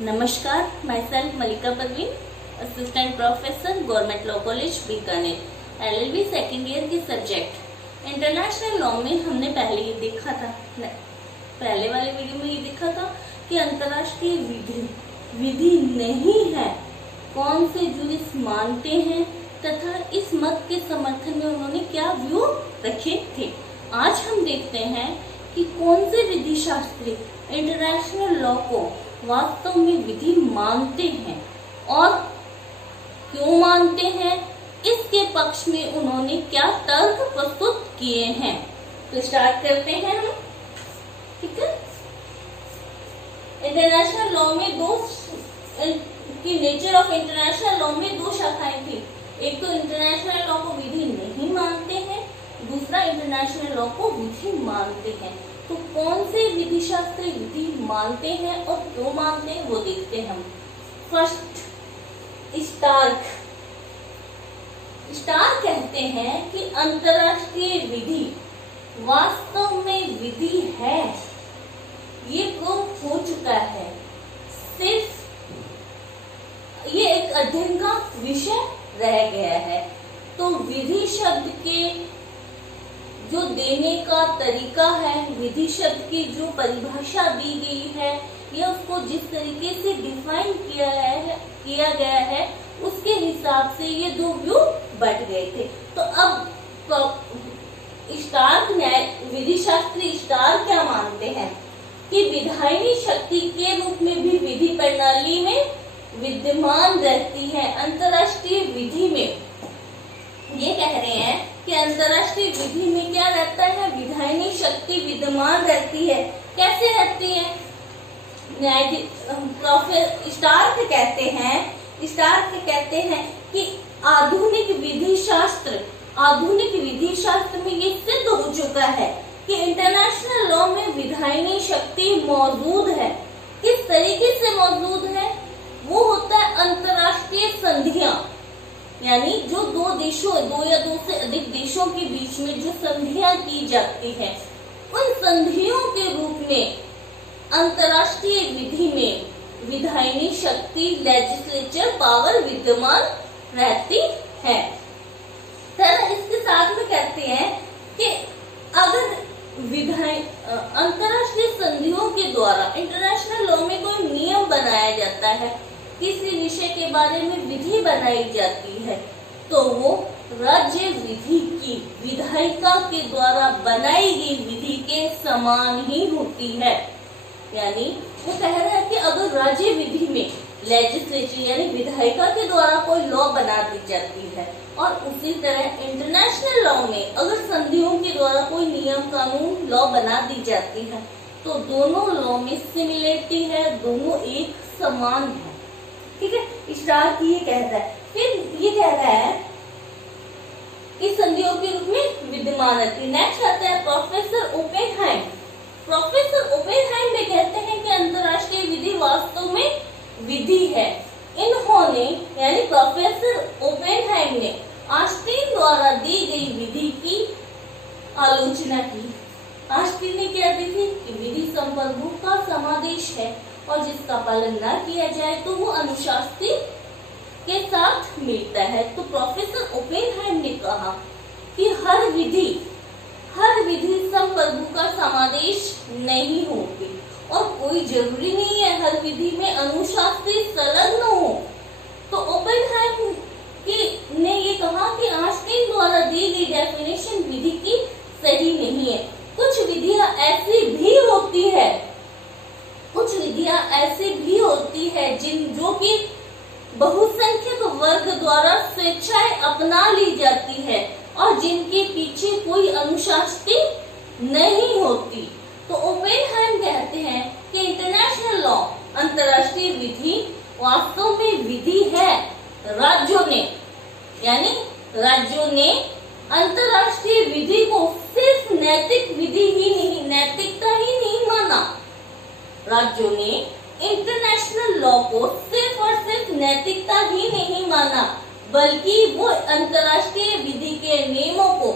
नमस्कार, myself Malika Parveen, assistant professor, government law college Bikaner, LLB second year की subject international law में हमने पहले ये देखा था, पहले वाले वीडियो में ये देखा था कि अंतर्राष्ट्रीय विधि नहीं है, कौन से जूरिस मानते हैं तथा इस मत के समर्थन में उन्होंने क्या व्यू रखे थे। आज हम देखते हैं कि कौन से विधि शास्त्री इंटरनेशनल लॉ को वास्तव में विधि मानते हैं और क्यों मानते हैं, इसके पक्ष में उन्होंने क्या तर्क प्रस्तुत किए हैं। तो स्टार्ट करते हैं हम, ठीक है। इंटरनेशनल लॉ में की नेचर ऑफ इंटरनेशनल लॉ में दो शाखाएं थी। एक तो इंटरनेशनल लॉ को विधि नहीं मानते हैं, दूसरा इंटरनेशनल लॉ को विधि मानते हैं। तो कौन से विधि शास्त्री विधि मानते हैं और क्यों मानते हैं वो देखते हैं हम। फर्स्ट, स्टार्क कहते हैं कि अंतरराष्ट्रीय विधि वास्तव में विधि है, ये प्रूव हो चुका है, सिर्फ ये एक अध्ययन का विषय रह गया है। तो विधि शब्द के जो देने का तरीका है, विधि शब्द की जो परिभाषा दी गई है या उसको जिस तरीके से डिफाइन किया गया है उसके हिसाब से ये दो व्यू बट गए थे। तो अब स्टार्क न्याय विधि शास्त्री स्टार्क क्या मानते हैं कि विधायनी शक्ति के रूप में भी विधि प्रणाली में विद्यमान रहती है। अंतरराष्ट्रीय विधि में ये कह रहे हैं कि अंतरराष्ट्रीय विधि में क्या रहता है, विधायनी शक्ति विद्यमान रहती है। कैसे रहती है? स्टार्क कहते हैं कि आधुनिक विधि शास्त्र में ये सिद्ध हो चुका है कि इंटरनेशनल लॉ में विधायनी शक्ति मौजूद है। किस तरीके से मौजूद है? वो होता है अंतरराष्ट्रीय संधियां, यानी जो दो या दो से अधिक देशों के बीच में जो संधियां की जाती है, उन संधियों के रूप में अंतरराष्ट्रीय विधि में विधायनी शक्ति, लेजिस्लेचर पावर विद्यमान रहती है। इसके साथ में कहते हैं कि अगर अंतरराष्ट्रीय संधियों के द्वारा इंटरनेशनल लॉ में कोई नियम बनाया जाता है, किसी विषय के बारे में विधि बनाई जाती है, तो वो राज्य विधि की विधायिका के द्वारा बनाई गई विधि के समान ही होती है। यानी वो कह रहा है कि अगर राज्य विधि में लेजिस्लेचर यानी विधायिका के द्वारा कोई लॉ बना दी जाती है और उसी तरह इंटरनेशनल लॉ में अगर संधियों के द्वारा कोई नियम कानून लॉ बना दी जाती है, तो दोनों लॉ में सिमिलरिटी है, दोनों एक समान है। ठीक है, स्टार्क ये कहता है। फिर ये कह रहा है कि संधियों के रूप में विद्यमान रहती। नेक्स्ट आता है प्रोफेसर ओपेनहाइम में कहते हैं कि अंतरराष्ट्रीय विधि वास्तव में विधि है। इन्होंने यानी प्रोफेसर ओपेनहाइम ने ऑस्टिन द्वारा दी गई विधि की आलोचना की। ऑस्टिन ने क्या दी थी कि विधि संप्रभु का समादेश है और जिसका पालन न किया जाए तो वो अनुशास्ति के साथ मिलता है। तो प्रोफेसर ओपेनहाइम ने कहा कि हर विधि संप्रभु का समादेश नहीं होती और कोई जरूरी नहीं है हर विधि में अनुशास्ति संलग्न हो। तो ओपेनहाइम ने ये कहा कि ऑस्टिन द्वारा दी गई डेफिनेशन विधि की सही नहीं है। कुछ विधियां ऐसी भी होती है जो कि बहुसंख्यक वर्ग द्वारा स्वेच्छाएं अपना ली जाती है और जिनके पीछे कोई अनुशास्ति नहीं होती। तो ओपेनहाइम कहते हैं कि इंटरनेशनल लॉ अंतरराष्ट्रीय विधि वास्तव में विधि है। राज्यों ने अंतरराष्ट्रीय विधि को सिर्फ नैतिकता ही नहीं माना। राज्यों ने इंटरनेशनल लॉ को सिर्फ और सिर्फ नैतिकता ही नहीं माना, बल्कि वो अंतरराष्ट्रीय विधि के नियमों को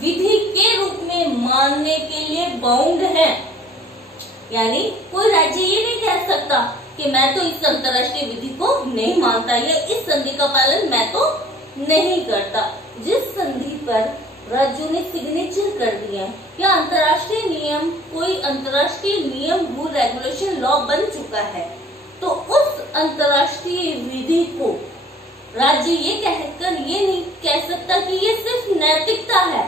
विधि के रूप में मानने के लिए बाउंड है। यानी कोई राज्य ये नहीं कह सकता कि मैं तो इस अंतर्राष्ट्रीय विधि को नहीं मानता या इस संधि का पालन मैं तो नहीं करता। जिस संधि पर राज्यों ने सिग्नेचर कर दिया या अंतर्राष्ट्रीय नियम, कोई अंतर्राष्ट्रीय नियम, रूल, रेगुलेशन, लॉ बन चुका है, तो उस अंतर्राष्ट्रीय विधि को राज्य ये कहकर ये नहीं कह सकता कि ये सिर्फ नैतिकता है,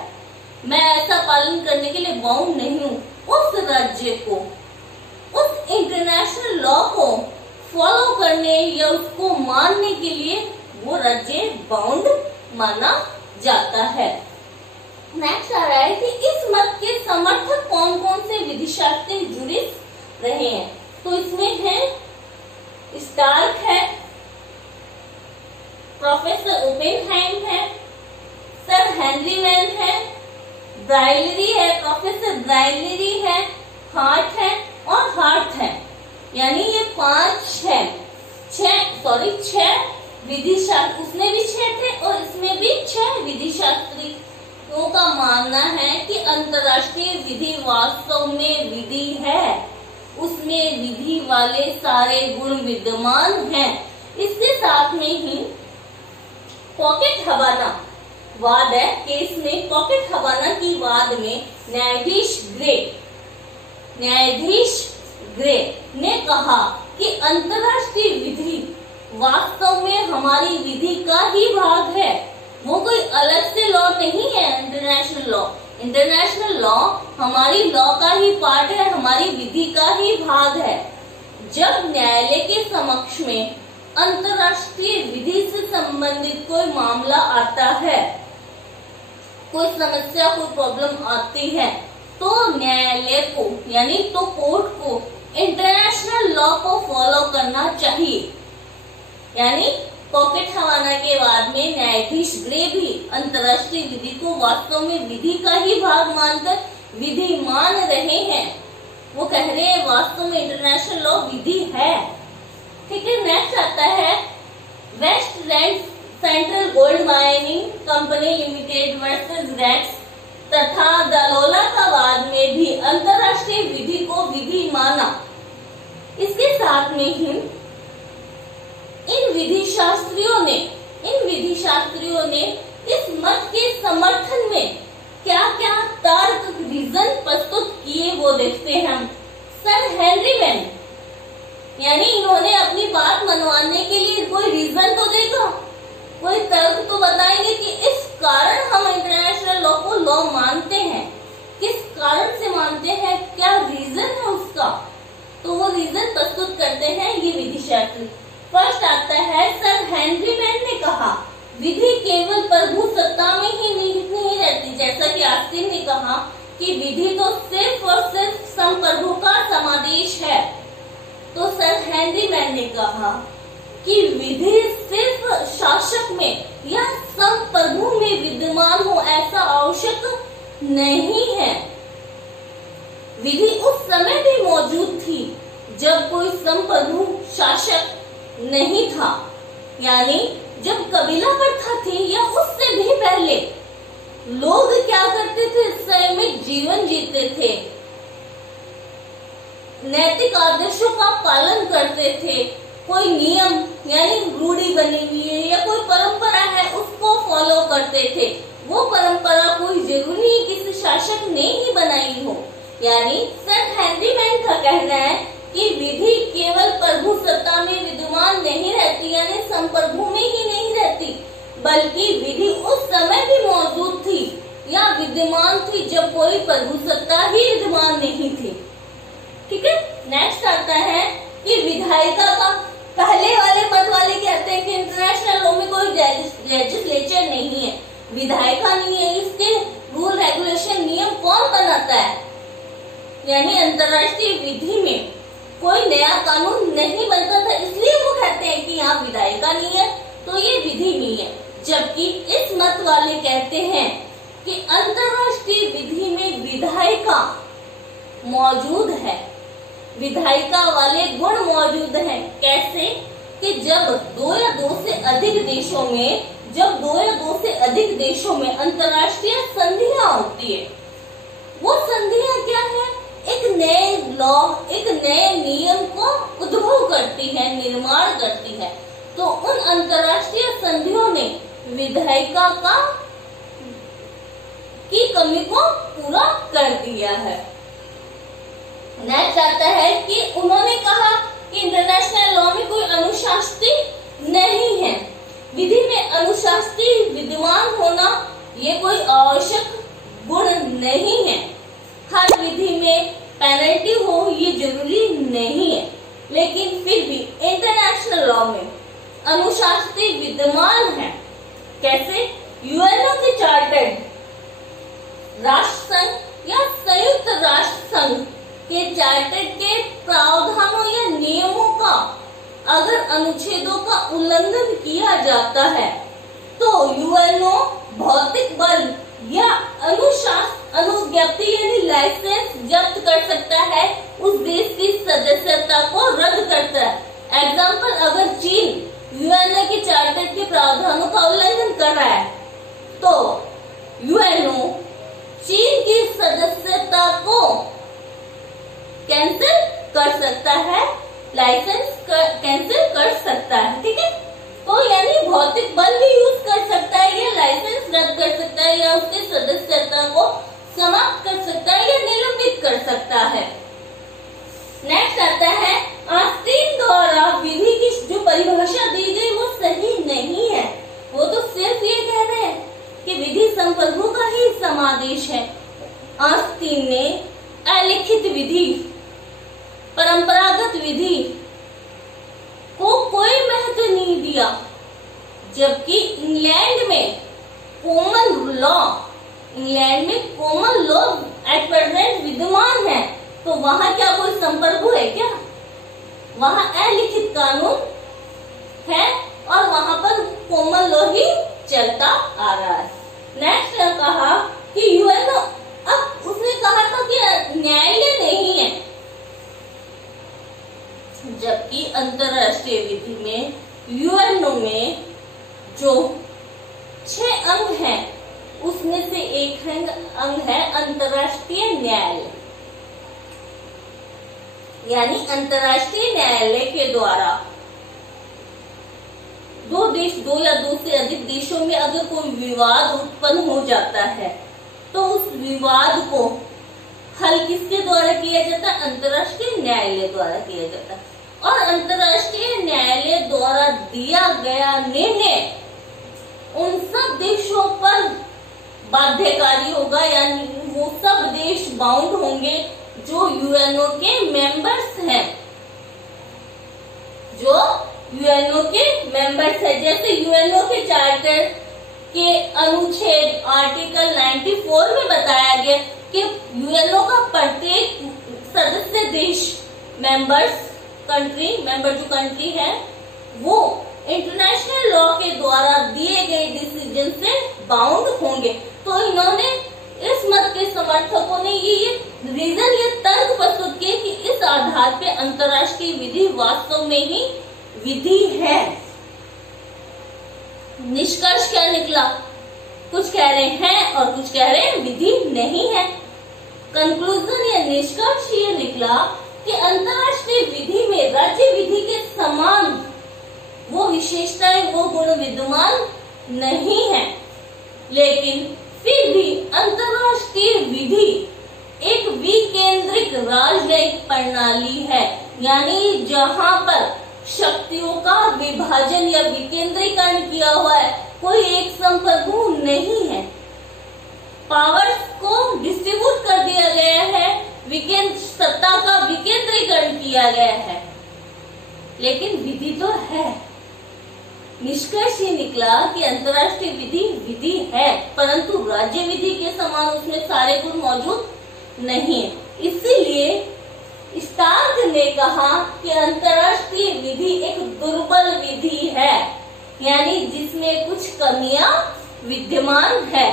मैं ऐसा पालन करने के लिए बाउंड नहीं हूँ। उस राज्य को उस इंटरनेशनल लॉ को फॉलो करने या उसको मानने के लिए वो राज्य बाउंड माना जाता है। नेक्स्ट आ रहा है कि इस मत के समर्थक कौन कौन से विधिशास्त्री जूरिस्ट रहे हैं। तो इसमें है स्टार्क है, प्रोफेसर ओपेनहाइम है, सर हेनरी मैन है, ब्राइलरी है, प्रोफेसर ब्राइलरी है, हार्ट है और हार्ट है। यानी ये 6 विधिशास्त्री, उसमें भी 6 थे और इसमें भी 6 विधिशास्त्रियों का मानना है कि अंतर्राष्ट्रीय विधि वास्तव में विधि है, उसमें विधि वाले सारे गुण विद्यमान हैं। इसके साथ में ही पॉकेट हवाना वाद है कि इसमें पॉकेट हवाना की वाद में न्यायाधीश ग्रे ने कहा कि अंतर्राष्ट्रीय विधि वास्तव में हमारी विधि का ही भाग है, वो कोई अलग से लॉ नहीं है। इंटरनेशनल लॉ हमारी लॉ का ही पार्ट है, हमारी विधि का ही भाग है। जब न्यायालय के समक्ष में अंतर्राष्ट्रीय विधि से संबंधित कोई मामला आता है, कोई समस्या, कोई प्रॉब्लम आती है, तो न्यायालय को यानी तो कोर्ट को इंटरनेशनल लॉ को फॉलो करना चाहिए। यानी पॉकेट हवाना के बाद में न्यायाधीश ग्रे भी अंतर्राष्ट्रीय विधि को वास्तव में विधि का ही भाग मानकर विधि मान रहे हैं। वो कह रहे हैं वास्तव में इंटरनेशनल लॉ विधि है। ठीक है, नेक्स्ट आता है Westland Central Gold Mining Company Limited versus Rex तथा दलोला का वाद में भी अंतर्राष्ट्रीय विधि को विधि माना। इसके साथ में ही इन विधिशास्त्रियों ने इस मत के समर्थन में क्या क्या तर्क रीजन प्रस्तुत किए वो देखते हैं हम। सर हेनरी मैन यानी इन्होंने अपनी बात मनवाने के लिए कोई रीजन तो देगा, कोई तर्क तो बताएंगे कि इस कारण हम इंटरनेशनल लॉ को लॉ मानते हैं, किस कारण से मानते हैं, क्या रीजन है उसका, तो वो रीजन प्रस्तुत करते हैं ये विधिशास्त्री। फर्स्ट आता है सर हेनरी मैन ने कहा विधि केवल प्रभु सत्ता में ही नहीं रहती, जैसा कि आस्तीन ने कहा कि विधि तो सिर्फ और सिर्फ संप्रभु का समादेश है। तो सर हेनरी मैन ने कहा कि विधि सिर्फ शासक में या संप्रभु में विद्यमान हो ऐसा आवश्यक नहीं है। विधि उस समय भी मौजूद थी जब कोई संप्रभु शासक नहीं था, यानी जब कबीला प्रथा थी या उससे भी पहले लोग क्या करते थे, संयमित जीवन जीते थे, नैतिक आदर्शों का पालन करते थे, कोई नियम यानी रूढ़ी बनी हुई है या कोई परंपरा है उसको फॉलो करते थे। वो परंपरा कोई जरूरी नहीं किसी शासक ने ही बनाई हो। यानी सर हेनरी मैन का कहना है कि विधि केवल प्रभु सत्ता में विद्यमान नहीं रहती, यानी संप्रभु में ही नहीं रहती, बल्कि विधि उस समय भी मौजूद थी या विद्यमान थी जब कोई प्रभु सत्ता ही विद्यमान नहीं थी। ठीक है, नेक्स्ट आता है कि विधायिका का, पहले वाले मत वाले कहते हैं कि इंटरनेशनल लॉ में कोई लेजिस्लेचर नहीं है, विधायिका नहीं है, इसके रूल रेगुलेशन नियम कौन बनाता है, यानी अंतर्राष्ट्रीय विधि में कोई नया कानून नहीं बनता था, इसलिए वो कहते हैं कि यहाँ विधायिका नहीं है तो ये विधि नहीं है। जबकि इस मत वाले कहते हैं कि अंतर्राष्ट्रीय विधि में विधायिका मौजूद है, विधायिका वाले गुण मौजूद हैं। कैसे कि जब दो या दो से अधिक देशों में अंतर्राष्ट्रीय संधियां होती है, वो संधियां क्या है, एक नए लॉ, एक नए नियम को उद्भव करती है, निर्माण करती है। तो उन अंतर्राष्ट्रीय संधियों ने विधायिका की कमी को पूरा कर दिया है। नेक्स्ट आता है कि उन्होंने कहा कि इंटरनेशनल लॉ में कोई अनुशास्त्री नहीं है। विधि में अनुशास्त्री विद्वान होना ये कोई आवश्यक गुण नहीं है। हर विधि में पेनल्टी हो ये जरूरी नहीं है, लेकिन फिर भी इंटरनेशनल लॉ में अनुशास्त्री विद्यमान है। कैसे? यूएनओ के चार्टर्ड राष्ट्र संघ या संयुक्त राष्ट्र संघ के चार्टर्ड के प्रावधानों या नियमों का अगर अनुच्छेदों का उल्लंघन किया जाता है तो यूएनओ भौतिक बल या अनुज्ञप्ति यानी लाइसेंस जब्त कर सकता है, उस देश की सदस्यता को रद्द करता है। एग्जाम्पल, अगर चीन यूएनओ के चार्टर के प्रावधानों का उल्लंघन कर रहा है तो यूएनओ चीन की सदस्यता को कैंसिल कर सकता है, लाइसेंस कैंसिल कर सकता है। ठीक है, तो यानी भौतिक बल भी यूज कर सकता है या लाइसेंस रद्द कर सकता है या उसके सदस्यता को समाप्त कर सकता है या निलंबित कर सकता है। नेक्स्ट आता है, आस्तीन द्वारा विधि की जो परिभाषा दी गई वो सही नहीं है। वो तो सिर्फ ये कह रहे हैं कि विधि संप्रभु का ही समादेश है। आस्तीन ने अलिखित विधि, परंपरागत विधि को कोई महत्व नहीं दिया, जबकि इंग्लैंड में कॉमन लॉ एट प्रेजेंट विद्यमान है। तो वहां क्या कोई संप्रभु है क्या? वहां अलिखित कानून है और वहां पर कॉमन लॉ ही चलता आ रहा है। नेक्स्ट कहा कि यूएनओ, अब उसने कहा था कि न्यायालय नहीं है, जबकि अंतरराष्ट्रीय विधि में यूएनओ में जो 6 अंग हैं उसमें से एक अंग है अंतरराष्ट्रीय न्यायालय। यानी अंतरराष्ट्रीय न्यायालय के द्वारा दो या दो से अधिक देशों में अगर कोई विवाद उत्पन्न हो जाता है तो उस विवाद को हल किसके द्वारा किया जाता है? अंतरराष्ट्रीय न्यायालय द्वारा किया जाता है। और अंतरराष्ट्रीय न्यायालय द्वारा दिया गया निर्णय उन सब देशों पर बाध्यकारी होगा, यानी वो सब देश बाउंड होंगे जो यूएनओ के मेंबर्स हैं, जैसे यूएनओ के चार्टर के अनुच्छेद आर्टिकल 94 में बताया गया कि यूएनओ का प्रत्येक सदस्य देश मेंबर जो कंट्री है वो इंटरनेशनल लॉ के द्वारा दिए गए डिसीजन से बाउंड होंगे। तो इन्होंने इस मत के समर्थकों ने ये तर्क प्रस्तुत किए कि इस आधार पे अंतरराष्ट्रीय विधि वास्तव में ही विधि है। निष्कर्ष क्या निकला? कुछ कह रहे हैं और कुछ कह रहे हैं विधि नहीं है। कंक्लूजन या निष्कर्ष ये निकला कि अंतरराष्ट्रीय विधि में राज्य विधि के समान वो विशेषताएं, वो गुण विद्यमान नहीं है, लेकिन फिर भी अंतरराष्ट्रीय विधि एक विकेंद्रित राजनयिक प्रणाली है, यानी जहां पर शक्तियों का विभाजन या विकेंद्रीकरण किया हुआ है, कोई एक संप्रभु नहीं है। पावर्स को डिस्ट्रीब्यूट कर दिया गया है, सत्ता का विकेंद्रीकरण किया गया है, लेकिन विधि तो है। निष्कर्ष ये निकला कि अंतरराष्ट्रीय विधि है, परंतु राज्य विधि के समान उसमें सारे गुण मौजूद नहीं है। इसीलिए स्टार्क ने कहा कि अंतरराष्ट्रीय विधि एक दुर्बल विधि है, यानी जिसमें कुछ कमियां विद्यमान है।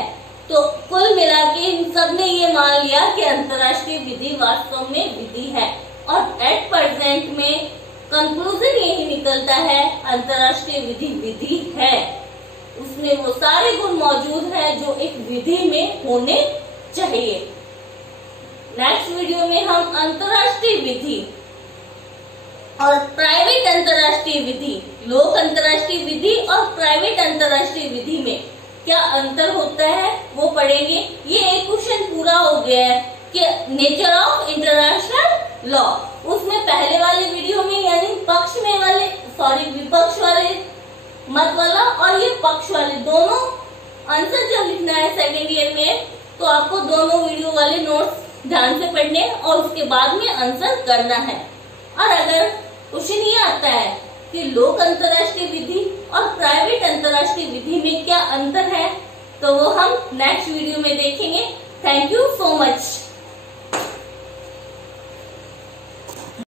तो कुल मिला के इन सब ने ये मान लिया कि अंतरराष्ट्रीय विधि वास्तव में विधि है, और एट प्रेजेंट में कंक्लूजन यही निकलता है अंतरराष्ट्रीय विधि है। उसमें वो सारे गुण मौजूद हैं जो एक विधि में होने चाहिए। नेक्स्ट वीडियो में हम अंतरराष्ट्रीय विधि और प्राइवेट अंतर्राष्ट्रीय विधि, लोक अंतर्राष्ट्रीय विधि और प्राइवेट अंतर्राष्ट्रीय विधि में क्या अंतर होता है वो पढ़ेंगे। ये एक क्वेश्चन पूरा हो गया है कि नेचर ऑफ इंटरनेशनल लॉ। उसमें पहले वाले वीडियो में यानी पक्ष में वाले विपक्ष वाले मत वाला और ये पक्ष वाले दोनों आंसर जब लिखना है सेकेंड ईयर में तो आपको दोनों वीडियो वाले नोट्स ध्यान से पढ़ने और उसके बाद में आंसर करना है। और अगर क्वेश्चन ये आता है कि लोक अंतर्राष्ट्रीय विधि और प्राइवेट अंतर्राष्ट्रीय विधि में क्या अंतर है तो वो हम नेक्स्ट वीडियो में देखेंगे। Thank you so much.